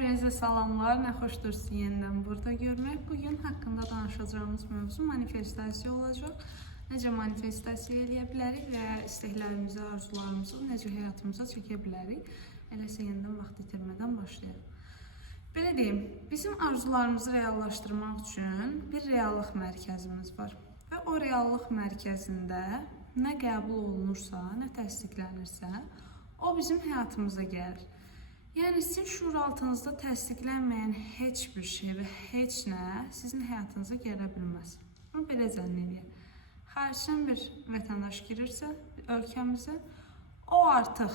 Birinizə salamlar, nə xoşdur sizi yenidən burada görmək. Bugün haqqında danışacağımız mövzu manifestasiya olacaq. Necə manifestasiya eləyə bilərik və istəklərimizi, arzularımızı necə həyatımıza çəkə bilərik. Eləsə yenidən vaxt itirmədən başlayaq. Belə deyim, bizim arzularımızı reallaşdırmaq üçün bir reallıq mərkəzimiz var. Və o reallıq mərkəzində nə qəbul olunursa, nə təsdiqlənirsə, o bizim həyatımıza gəlir. Yəni sizin şuur altınızda təsdiqlənməyən heç bir şey və heç nə sizin həyatınıza gələ bilməz. Bunu belə zənn edin. Xaricdən bir vətəndaş girirsə ölkəmizə, o artıq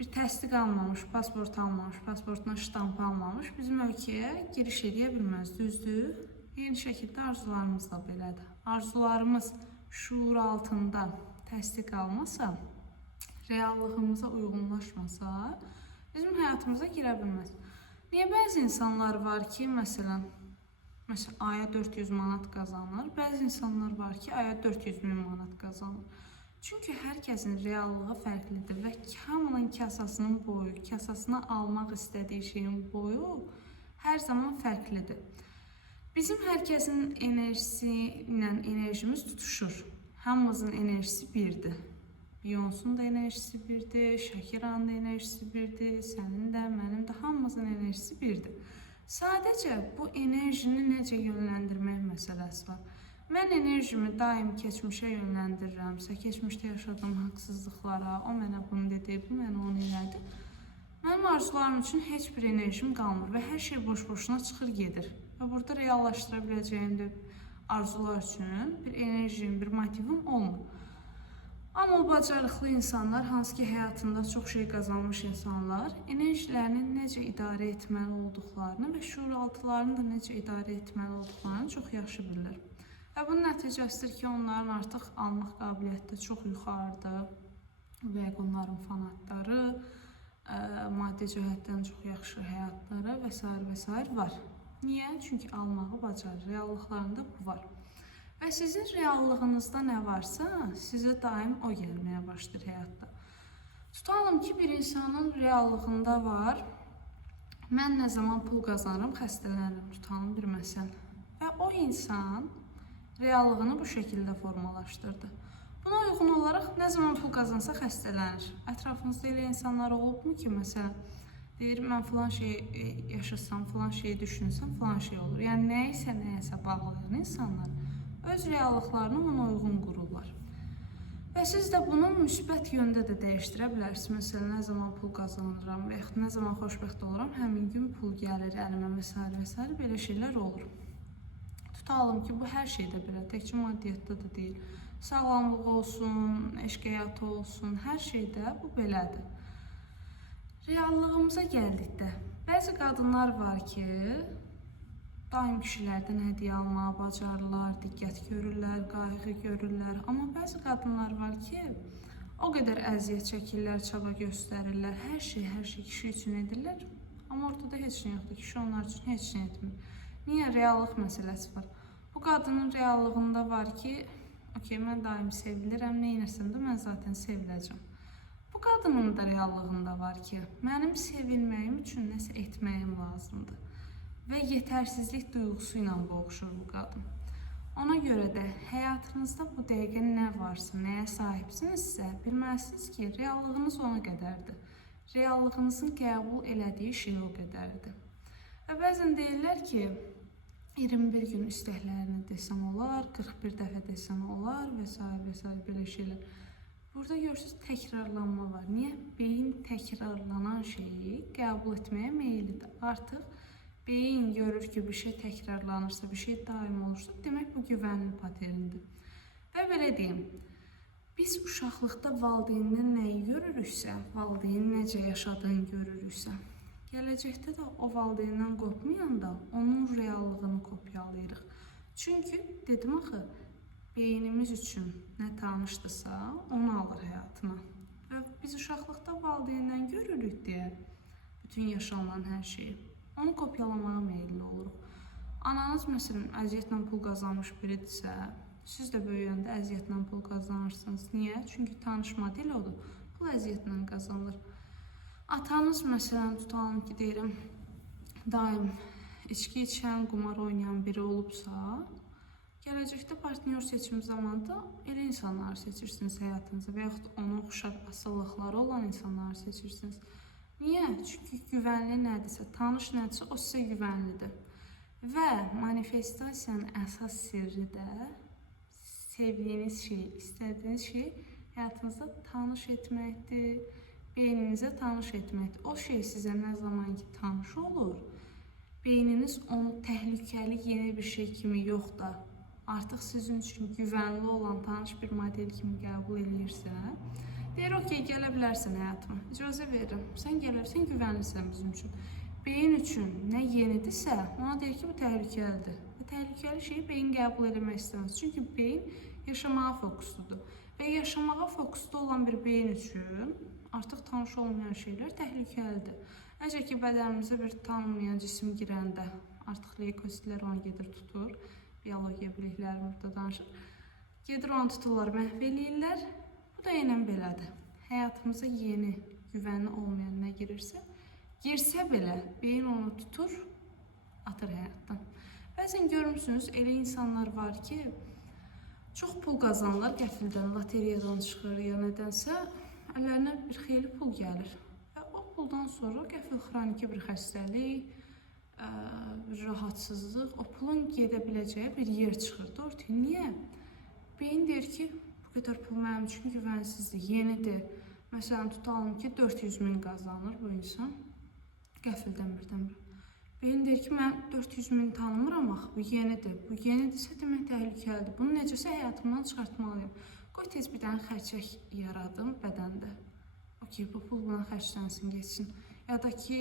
bir təsdiq almamış, pasport almamış, pasportuna ştamp almamış bizim ölkəyə giriş edə bilməz, düzdür? Eyni şəkildə arzularımız da belədir. Arzularımız şuur altında təsdiq almasa, reallığımıza uyğunlaşmasa, bizim həyatımıza girə bilməz. Niyə bəzi insanlar var ki, məsələn, aya 400 manat qazanır, bəzi insanlar var ki, aya 400.000 manat qazanır. Çünki hər kəsin reallığı fərqlidir və hamının kasasının boyu, kasasına almaq istədiyi şeyin boyu hər zaman fərqlidir. Bizim hər kəsin enerjisi ilə enerjimiz tutuşur. Hamımızın enerjisi birdir. Beyonsun da enerjisi birdir, Şakiranın da enerjisi birdir, sənin də, mənim də, hamımızın enerjisi birdir. Sadəcə bu enerjini necə yönləndirmək məsələsi var. Mən enerjimi daim keçmişə yönləndirirəmsə, keçmişdə yaşadığım haqsızlıqlara, o mənə bunu dedi, bu mənə onu elədi. Mənim arzularım üçün heç bir enerjim qalmır və hər şey boş-boşuna çıxır, gedir. Və burada reallaşdıra biləcəyim də arzular üçün bir enerjim, bir motivim olmur. Amma o bacarıqlı insanlar, hansı ki həyatında çox şey qazanmış insanlar, enerjilərini necə idarə etməli olduqlarını və şuuraltılarını da necə idarə etməli olduqlarını çox yaxşı bilirlər. Və bunun nəticəsidir ki, onların artıq almaq qabiliyyəti çox yuxarıdır və onların fanatları, maddi cəhətdən çox yaxşı həyatları və s. var. Niyə? Çünki almağı bacarır, reallıqlarında bu var. Və sizin reallığınızda nə varsa, sizə daim o gəlməyə başlayır həyatda. Tutalım ki, bir insanın reallığında var, mən nə zaman pul qazanırım, xəstələnirəm, tutalım bir məsəl. Və o insan reallığını bu şəkildə formalaşdırdı. Buna uyğun olaraq nə zaman pul qazansa xəstələnir. Ətrafınızda elə insanlar olubmu ki, məsələn, deyir, mən filan şeyi yaşasam, filan şeyi düşünsəm, filan şey olur. Yəni, nəyəsə bağlayan insanlar öz reallıqlarını ona uyğun qururlar. Və siz də bunu müsbət yöndə də dəyişdirə bilərsiniz. Məsələn, nə zaman pul qazanıram və yaxud nə zaman xoşbəxt oluram, həmin gün pul gəlir əlimə və s. belə şeylər olur. Tutalım ki, bu hər şeydə belə, təkcə maddiyyatda da deyil. Sağlamlıq olsun, eşq həyatı olsun, hər şeydə bu belədir. Reallığımıza gəldikdə, bəzi qadınlar var ki, daim kişilərdən hədiyyə almağı bacarırlar, diqqət görürlər, qayğı görürlər. Amma bəzi qadınlar var ki, o qədər əziyyət çəkirlər, çaba göstərirlər, hər şey kişi üçün edirlər. Amma ortada heç nə yoxdur, kişi onlar üçün heç nə etmir. Niyə? Reallıq məsələsi var. Bu qadının reallığında var ki, mən daim sevilirəm, nə eləsəm də mən zaten seviləcəm. Bu qadının da reallığında var ki, mənim sevilməyim üçün nəsə etməyim lazımdır. Və yetərsizlik duyğusu ilə boğuşur bu qadın. Ona görə də həyatınızda bu dəqiqə nə varsa, nəyə sahibsinizsə, bilməlisiniz ki, reallığınız ona qədərdir. Reallığınızın qəbul elədiyi şey o qədərdir. Və bəzən deyirlər ki, 21 gün istəklərini desəm olar, 41 dəfə desəm olar və s. belə şeylər. Burada görürsünüz, təkrarlanma var. Niyə? Beyin təkrarlanan şeyi qəbul etməyə meyillidir. Artıq beyin görür ki, bir şey təkrarlanırsa, bir şey daim olursa, demək bu güvənli paterndir. Və belə deyim, biz uşaqlıqda valideyndən nəyi görürüksə, valideynin necə yaşadığını görürüksə, gələcəkdə də o valideyndən qopmayanda onun reallığını kopyalayırıq. Çünki, dedim axı, beynimiz üçün nə tanışdırsa, onu alır həyatına. Və biz uşaqlıqda valideyndən görürük deyə bütün yaşanan hər şeyi. Onu kopyalamağa meyilli oluruq. Ananız, məsələn, əziyyətlə pul qazanmış biridirsə, siz də böyüyəndə əziyyətlə pul qazanırsınız. Niyə? Çünki tanışma dil odur. Pul əziyyətlə qazanılır. Atanız, məsələn, tutalım ki, deyirəm, daim içki içən, qumar oynayan biri olubsa, gələcəkdə partnyor seçim zamanında elə insanları seçirsiniz həyatınızda və yaxud ona oxşar asıllıqları olan insanları seçirsiniz. Niyə? Çünki güvənli nədirsə, tanış nədirsə, o sizə güvənlidir. Və manifestasiyanın əsas sirri də sevdiyiniz şey, istədiyiniz şey həyatınızda tanış etməkdir, beyninizə tanış etməkdir. O şey sizə nə zaman ki tanış olur, beyniniz onu təhlükəli yeni bir şey kimi yox da, artıq sizin üçün güvənli olan tanış bir model kimi qəbul edirsə, deyir, okey, gələ bilərsən həyatıma, icazə verirəm, sən gəlirsən, güvənlisən bizim üçün. Beyin üçün nə yenidirsə, ona deyir ki, bu təhlükəlidir. Bu təhlükəli şeyi beyin qəbul etmək istəməz. Çünki beyin yaşamağa fokusludur. Və yaşamağa fokuslu olan bir beyin üçün artıq tanış olmayan şeylər təhlükəlidir. Əgər ki, bədənimizə bir tanınmayan cisim girəndə, artıq leykositlər onu gedir tutur, biologiya bilikləri burada danışır, gedir onu tuturlar, məhv eləyirlər. Bu da yenə belədir. Həyatımıza yeni, güvənli olmayan nə girirsə, girsə belə beyin onu tutur, atır həyatdan. Bəzən görürsünüz, elə insanlar var ki, çox pul qazanırlar qəfildən, loteriyadan çıxır ya nədənsə, əllərinə bir xeyli pul gəlir. Və o puldan sonra qəfil xroniki bir xəstəlik, bir rahatsızlıq, o pulun gedə biləcəyi bir yer çıxır. Doğru, niyə? Beyin deyir ki, bu qədər pul mənim üçün güvənsizdir, yenidir. Məsələn, tutalım ki, 400.000 qazanır bu insan. Qəfildən birdən-bir. Beyin deyir ki, mən 400.000 tanımıram axı, bu yenidir. Bu yenidirsə demək təhlükəlidir. Bunu necəsə həyatımdan çıxartmalıyım. Qoy tez bir dənə xərçək yaradım bədəndə. Okey, bu pul buna xərclənsin, geçsin. Ya da ki,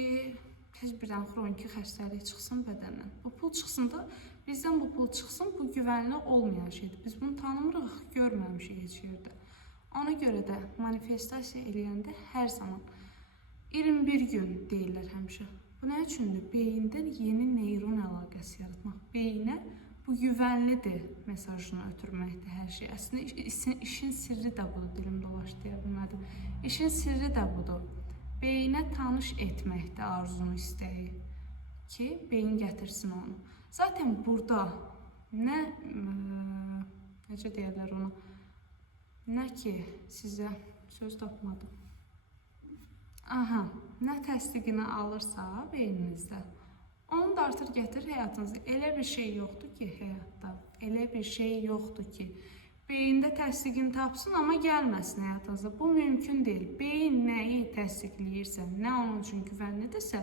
tez bir dənə xroniki xəstəlik çıxsın bədəndən. Bu pul çıxsın da, bizdən bu pul çıxsın, bu güvənli olmayan şeydir. Biz bunu tanımırıq, görməmişik heç yerdə. Ona görə də manifestasiya eləyəndə hər zaman 21 gün deyirlər həmişə. Bu nə üçündür? Beyindən yeni neyron əlaqəsi yaratmaq. Beyinə bu güvənlidir mesajını ötürməkdir hər şey. Əslində işin sirri də budur, dilim dolaşdı deyə bilmədim. İşin sirri də budur. Beyinə tanış etməkdir arzunu, istəyi ki, beyin gətirsin onu. Zaten burada necə deyirlər ona, nə ki sizə söz tapmadım. Nə təsdiqini alırsa beyninizdə, onu da artır gətir həyatınızda. Elə bir şey yoxdur ki həyatda, elə bir şey yoxdur ki beyində təsdiqini tapsın, amma gəlməsin həyatınızda. Bu mümkün deyil. Beyin nəyi təsdiqləyirsə, nə onun üçün güvənlidirsə,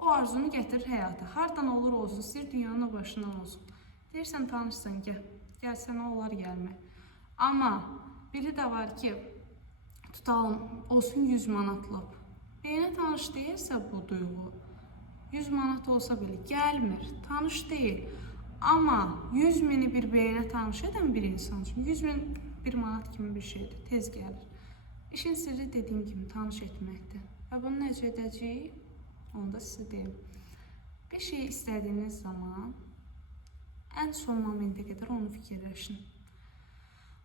o arzunu gətirir həyata. Hardan olur olsun, istəyir dünyanın başından olsun. Deyirsən, tanışsan, gəl sənə olar gəlmək. Amma biri də var ki, tutalım, olsun 100 manatlıq. Beyinə tanış deyilsə bu duyğu, 100 manat olsa belə gəlmir, tanış deyil. Amma 100.000-i bir beyinə tanış edən bir insan üçün 100.000 1 manat kimi bir şeydir, tez gəlir. İşin sirri dediyim kimi tanış etməkdir. Və bunu necə edəcəyik? Onu da sizə deyim. Bir şey istədiyiniz zaman ən son momentə qədər onu fikirləşin.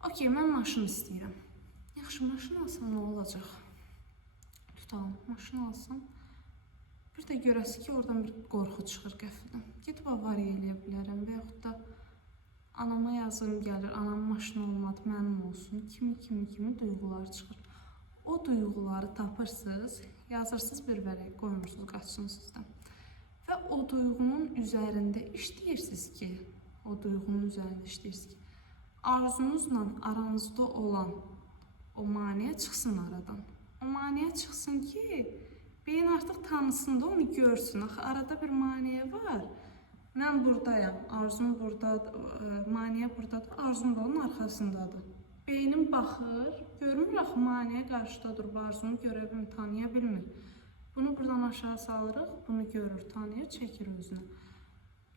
Okey, mən maşın istəyirəm. Yaxşı, maşın alsam nə olacaq? Tutalım, maşın alsam, bir də görəsi ki, oradan bir qorxu çıxır qəfildən. Gedib avariya eləyə bilərəm və yaxud da anama yazırım gəlir, anam maşın olmadı, mənim olsun, kimi duyğular çıxır. O duyğuları tapırsınız, yazırsınız bir vərək, qoymursunuz, qaçsın sizdən. Və o duyğunun üzərində işləyirsiniz ki, arzunuzla aranızda olan o maneə çıxsın aradan. O maneə çıxsın ki, beyin artıq tanısın da onu görsün. Axı, arada bir maneə var. Mən buradayam, arzum buradadır, maneə buradadır, arzum da onun arxasındadır. Beynim baxır, görmür axı, maneə qarşıda durub, arzunu görə bilmir, tanıya bilmir. Bunu buradan aşağı salırıq, bunu görür, tanıyır, çəkir özünə.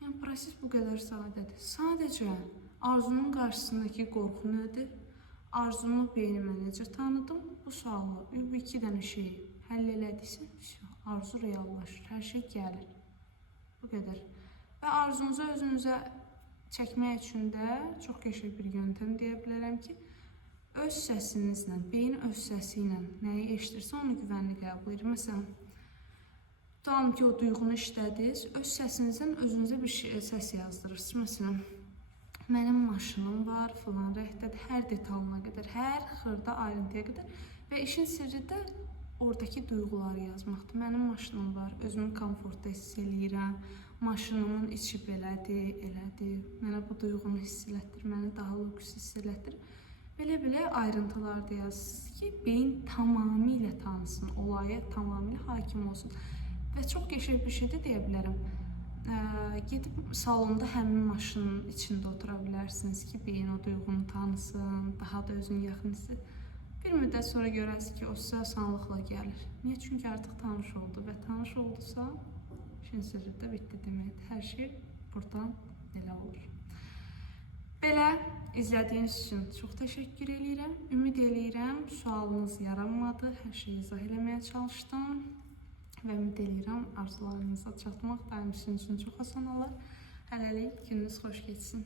Yəni, proses bu qədər sadədir. Sadəcə arzunun qarşısındakı qorxu nədir? Arzumu beynimə necə tanıdım? Bu sualı, bu 2 dənə şeyi həll elədiksə, arzu reallaşır, hər şey gəlir. Bu qədər. Və arzunuzu özünüzə çəkmək üçün də çox qəşəng bir yöntəm deyə bilərəm ki, öz səsinizlə, beyin öz səsi ilə nəyi eşidirsə, onu güvənli qəbul edir. Məsələn, Tamam ki, o duyğunu işlədiniz, öz səsinizdən özünüzə bir səs yazdırırsınız. Məsələn, mənim maşınım var, filan rəhdədir, hər detalına qədər, hər xırda ayrıntıya qədər. Və işin sirri də oradakı duyğuları yazmaqdır. Mənim maşınım var, özümü komfortda hiss eləyirəm, maşınımın içi belədir, elədir, mənə bu duyğunu hiss elətdir, məni daha lüks hiss elətdir. Belə ayrıntılar da yazsınız ki, beyin tamamilə tanısın, olaya tamamilə hakim olsun. Və çox qəşəng bir şey də deyə bilərəm. Gedib salonda həmin maşının içində otura bilərsiniz ki, beyin o duyğunu tanısın, daha da özünü yaxın hiss edin. Bir müddət sonra görərsiniz ki, o sizə asanlıqla gəlir. Niyə? Çünki artıq tanış oldu və tanış oldusa, işin sirri də bitdi deməkdir. Hər şey buradan elə olur. Belə izlədiyiniz üçün çox təşəkkür edirəm. Ümid edirəm sualınız yaranmadı. Hər şeyi izah eləməyə çalışdım. Və ümid edirəm arzularınıza çatmaq daim sizin üçün çox asan olar. Hələlik gününüz xoş geçsin.